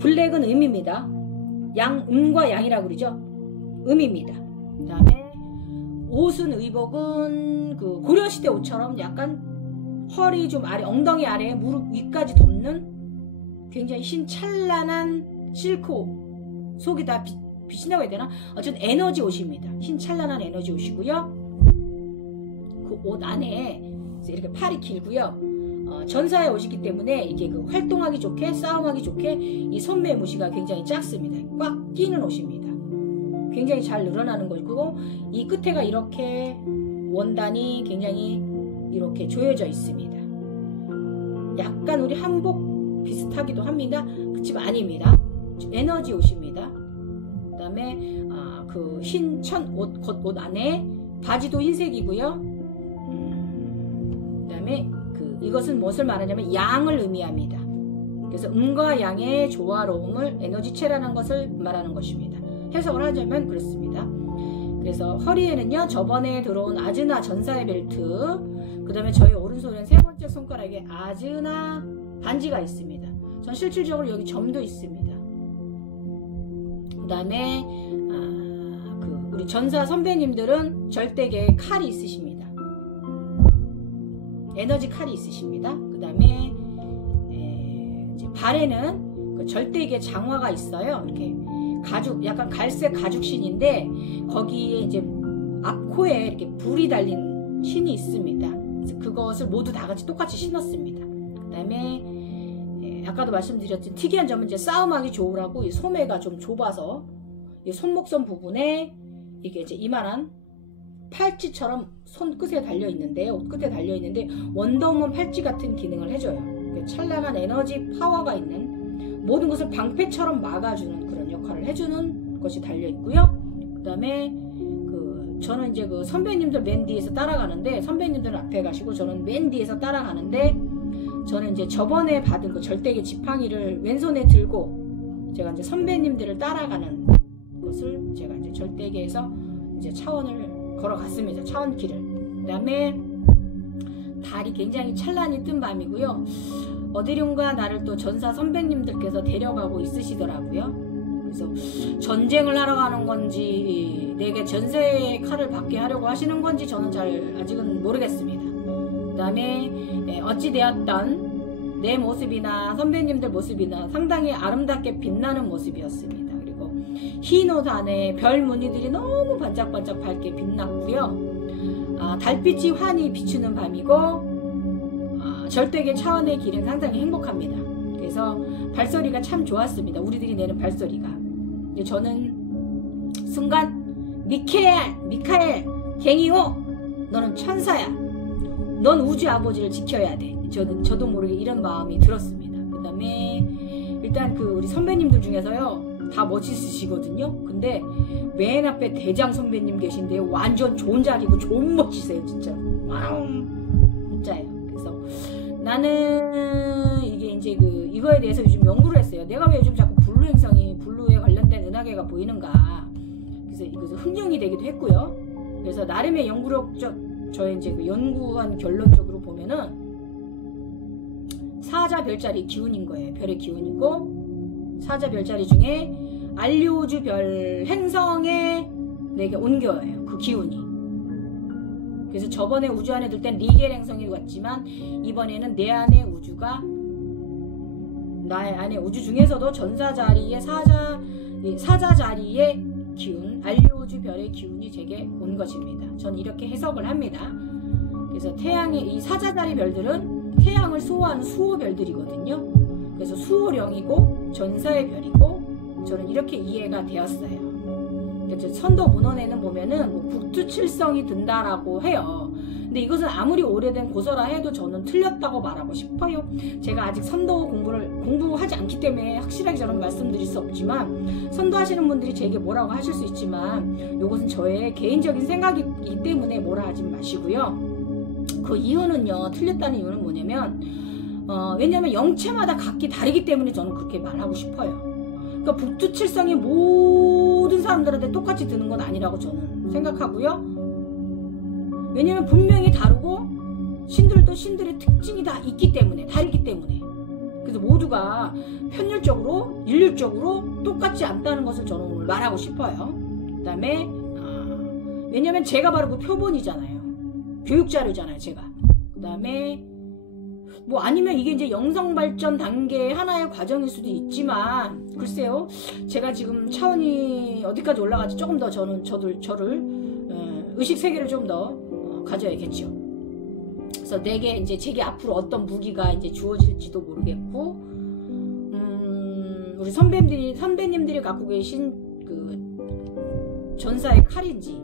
블랙은 음입니다. 음과 양이라고 그러죠. 음입니다. 그 다음에 옷은 의복은 그 고려시대 옷처럼 약간 허리 좀 아래, 엉덩이 아래 무릎 위까지 덮는 굉장히 흰찬란한 실크 속이 다 빛이라고 해야 되나? 어쨌든 에너지 옷입니다. 흰찬란한 에너지 옷이고요. 그 옷 안에 이렇게 팔이 길고요. 전사의 옷이기 때문에 이게 그 활동하기 좋게 싸움하기 좋게 이 손매무시가 굉장히 작습니다. 꽉 끼는 옷입니다. 굉장히 잘 늘어나는 것이고 이 끝에가 이렇게 원단이 굉장히 이렇게 조여져 있습니다. 약간 우리 한복 비슷하기도 합니다. 그렇지만 아닙니다. 에너지 옷입니다. 그 다음에 그 흰 겉옷 안에 바지도 흰색이고요. 그 다음에 이것은 무엇을 말하냐면 양을 의미합니다. 그래서 음과 양의 조화로움을 에너지체라는 것을 말하는 것입니다. 해석을 하자면 그렇습니다. 그래서 허리에는요 저번에 들어온 아즈나 전사의 벨트, 그 다음에 저희 오른손엔 세 번째 손가락에 아즈나 반지가 있습니다. 전 실질적으로 여기 점도 있습니다. 그 다음에 우리 전사 선배님들은 절대계 칼이 있으십니다. 에너지 칼이 있으십니다. 그 다음에 발에는 그 절대계 장화가 있어요. 이렇게 가죽, 약간 갈색 가죽신인데 거기에 이제 앞코에 이렇게 불이 달린 신이 있습니다. 그래서 그것을 모두 다 같이 똑같이 신었습니다. 그 다음에 아까도 말씀드렸던 특이한 점은 이제 싸움하기 좋으라고 이 소매가 좀 좁아서 이 손목선 부분에 이게 이제 이만한 팔찌처럼 손끝에 달려 있는데, 옷 끝에 달려 있는데 원더우먼 팔찌 같은 기능을 해줘요. 찬란한 에너지 파워가 있는 모든 것을 방패처럼 막아주는 그런 역할을 해주는 것이 달려 있고요. 그 다음에 저는 이제 그 선배님들 맨 뒤에서 따라가는데, 선배님들은 앞에 가시고 저는 맨 뒤에서 따라가는데, 저는 이제 저번에 받은 그 절대계 지팡이를 왼손에 들고 제가 이제 선배님들을 따라가는 것을 제가 이제 절대계에서 이제 차원을 걸어갔습니다. 차원길을. 그 다음에 달이 굉장히 찬란히 뜬 밤이고요. 어디론가 나를 또 전사 선배님들께서 데려가고 있으시더라고요. 그래서 전쟁을 하러 가는 건지 내게 전세의 칼을 받게 하려고 하시는 건지 저는 잘 아직은 모르겠습니다. 그 다음에 어찌되었던 내 모습이나 선배님들 모습이나 상당히 아름답게 빛나는 모습이었습니다. 그리고 흰 옷 안에 별 무늬들이 너무 반짝반짝 밝게 빛났고요. 달빛이 환히 비추는 밤이고 절대계 차원의 길은 상당히 행복합니다. 그래서 발소리가 참 좋았습니다. 우리들이 내는 발소리가. 저는 순간 미카엘 갱이오, 너는 천사야. 넌 우주 아버지를 지켜야 돼. 저도 모르게 이런 마음이 들었습니다. 그 다음에 일단 그 우리 선배님들 중에서요 다 멋있으시거든요. 근데 맨 앞에 대장 선배님 계신데 완전 좋은 자리고 좋은 멋지세요. 진짜 진짜예요. 그래서 나는 이게 이제 이거에 대해서 요즘 연구를 했어요. 내가 왜 요즘 자꾸 블루 행성이 블루에 관련된 은하계가 보이는가. 그래서 이것을 흥룡이 되기도 했고요. 그래서 나름의 연구력 저의 이제 그 연구한 결론적으로 보면은 사자 별자리 기운인 거예요. 별의 기운이고 사자 별자리 중에 알리오주 별 행성에 내게 옮겨요. 그 기운이. 그래서 저번에 우주 안에 들 땐 리겔 행성이 왔지만 이번에는 내 안에 우주가 나의 안에 우주 중에서도 전사 자리에 사자 자리의 기운, 알리오주 별의 기운이 제게 온 것입니다. 저는 이렇게 해석을 합니다. 그래서 태양의 이 사자 자리 별들은 태양을 수호하는 수호별들이거든요. 그래서 수호령이고 전사의 별이고 저는 이렇게 이해가 되었어요. 선도 문헌에는 보면은 뭐 국투칠성이 든다라고 해요. 근데 이것은 아무리 오래된 고서라 해도 저는 틀렸다고 말하고 싶어요. 제가 아직 선도 공부하지 않기 때문에 확실하게 저는 말씀드릴 수 없지만 선도하시는 분들이 제게 뭐라고 하실 수 있지만 이것은 저의 개인적인 생각이기 때문에 뭐라 하지 마시고요. 그 이유는요, 틀렸다는 이유는 뭐냐면 왜냐면 영체마다 각기 다르기 때문에 저는 그렇게 말하고 싶어요. 그러니까 북두칠성이 모든 사람들한테 똑같이 드는 건 아니라고 저는 생각하고요. 왜냐면 분명히 다르고 신들도 신들의 특징이 다 있기 때문에, 다르기 때문에. 그래서 모두가 편율적으로 일률적으로 똑같지 않다는 것을 저는 오늘 말하고 싶어요. 그 다음에 왜냐면 제가 바로 그 표본이잖아요. 교육자료잖아요, 제가. 그 다음에 뭐 아니면 이게 이제 영성발전 단계의 하나의 과정일 수도 있지만 글쎄요, 제가 지금 차원이 어디까지 올라갈지 조금 더 저를 의식세계를 좀 더 가져야겠죠. 그래서 내게 이제 제게 앞으로 어떤 무기가 이제 주어질지도 모르겠고, 우리 선배님들이 갖고 계신 그 전사의 칼인지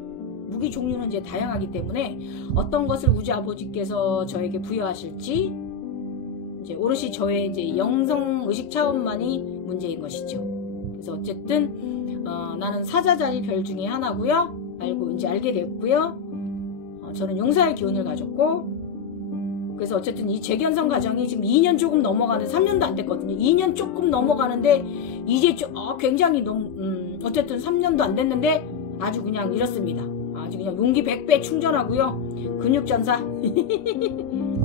무기 종류는 이제 다양하기 때문에 어떤 것을 우주 아버지께서 저에게 부여하실지 이제 오롯이 저의 이제 영성 의식 차원만이 문제인 것이죠. 그래서 어쨌든 나는 사자자리 별 중에 하나고요. 알게 됐고요. 저는 용사의 기운을 가졌고, 그래서 어쨌든 이 재견성 과정이 지금 2년 조금 넘어가는, 3년도 안 됐거든요. 2년 조금 넘어가는데 이제 굉장히 어쨌든 3년도 안 됐는데 아주 그냥 이렇습니다. 아주 그냥 용기 100배 충전하고요. 근육전사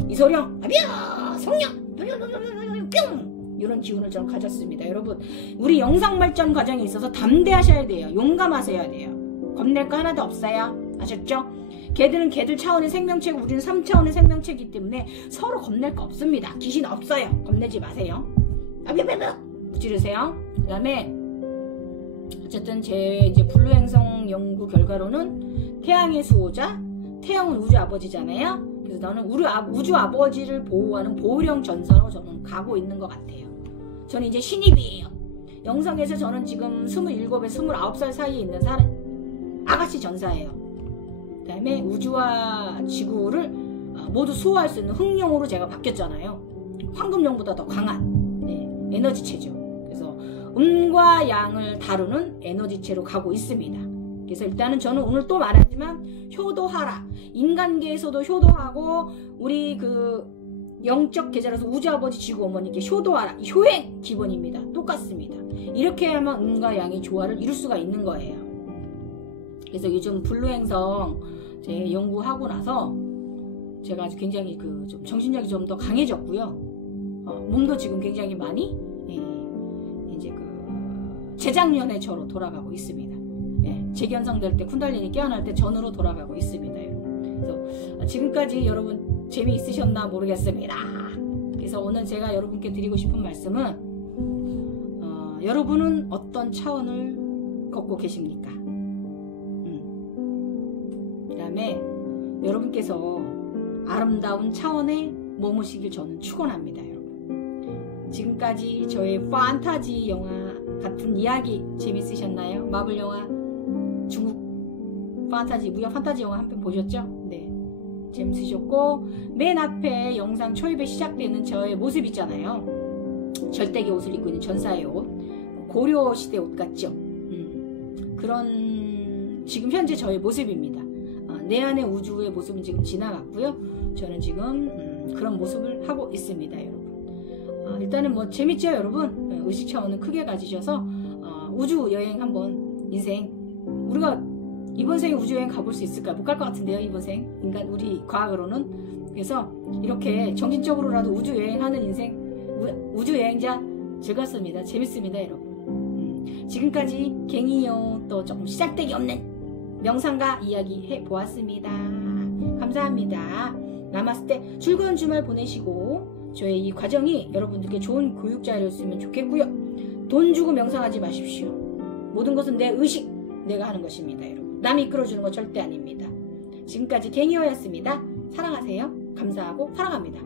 이소령 아비야 성령 뿅 이런 기운을 저는 가졌습니다. 여러분, 우리 영상발전 과정에 있어서 담대하셔야 돼요. 용감하셔야 돼요. 겁낼 거 하나도 없어요. 아셨죠? 걔들은 걔들 차원의 생명체고 우리는 3차원의 생명체이기 때문에 서로 겁낼 거 없습니다. 귀신 없어요. 겁내지 마세요. 아비야비야 무찌르세요. 그 다음에 어쨌든 제 이제 블루행성 연구 결과로는 태양의 수호자, 태양은 우주 아버지잖아요. 그래서 저는 우주 아버지를 보호하는 보호령 전사로 저는 가고 있는 것 같아요. 저는 이제 신입이에요. 영성에서 저는 지금 27에 29살 사이에 있는 아가씨 전사예요. 그 다음에 우주와 지구를 모두 수호할 수 있는 흑룡으로 제가 바뀌었잖아요. 황금룡보다 더 강한 에너지체죠. 그래서 음과 양을 다루는 에너지체로 가고 있습니다. 그래서 일단은 저는 오늘 또 말하지만 효도하라. 인간계에서도 효도하고 우리 그 영적 계좌로서 우주 아버지 지구 어머니께 효도하라. 효행 기본입니다. 똑같습니다. 이렇게 해야만 음과 양의 조화를 이룰 수가 있는 거예요. 그래서 요즘 불로행성 제 연구하고 나서 제가 아주 굉장히 그 좀 정신력이 좀 더 강해졌고요. 몸도 지금 굉장히 많이 이제 그 재작년에 저로 돌아가고 있습니다. 재견성될 때 쿤달리니 깨어날 때 전으로 돌아가고 있습니다. 여러분. 그래서 지금까지 여러분 재미있으셨나 모르겠습니다. 그래서 오늘 제가 여러분께 드리고 싶은 말씀은 여러분은 어떤 차원을 걷고 계십니까? 그 다음에 여러분께서 아름다운 차원에 머무시길 저는 축원합니다. 여러분. 지금까지 저의 판타지 영화 같은 이야기 재밌으셨나요? 마블 영화, 중국 판타지, 무협 판타지 영화 한 편 보셨죠? 네, 재밌으셨고 맨 앞에 영상 초입에 시작되는 저의 모습 있잖아요. 절대기 옷을 입고 있는 전사의 옷, 고려 시대 옷 같죠? 그런 지금 현재 저의 모습입니다. 내 안의 우주의 모습은 지금 지나갔고요. 저는 지금 그런 모습을 하고 있습니다, 여러분. 일단은 뭐 재밌죠, 여러분? 의식 차원은 크게 가지셔서 우주 여행 한번 인생 우리가 이번 생에 우주 여행 가볼 수 있을까요? 못 갈 것 같은데요, 이번 생 인간 우리 과학으로는. 그래서 이렇게 정신적으로라도 우주 여행하는 인생 우주 여행자 즐겁습니다. 재밌습니다, 여러분. 지금까지 갱이요 또 조금 시작되기 없는 명상가 이야기 해보았습니다. 감사합니다. 나마스테. 즐거운 주말 보내시고 저의 이 과정이 여러분들께 좋은 교육자였으면 좋겠고요. 돈 주고 명상하지 마십시오. 모든 것은 내 의식, 내가 하는 것입니다. 여러분. 남이 이끌어주는 거 절대 아닙니다. 지금까지 갱이어였습니다. 사랑하세요. 감사하고 사랑합니다.